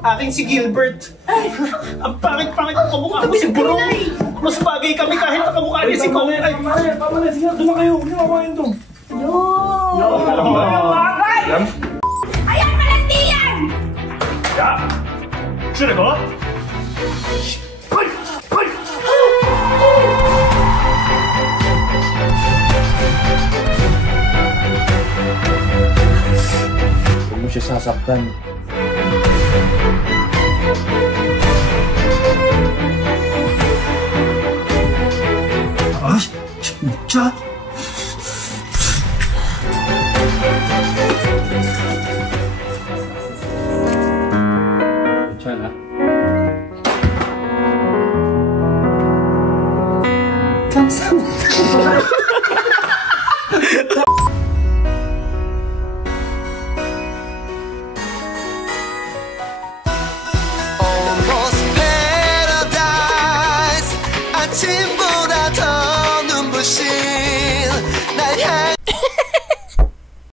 Aking si Gilbert. Ang pangit-pangit ang kamukha mo si Bro. Mas bagay kami kahit nakamukha niya si Kong. Ay, tama na. Sige, doon na kayo. Huwag niyo makain to. Yo! Ayan, malandiyan! Ya! Sure ba? Huwag mo siya sasaktan. Chat! Chan, ha? Almost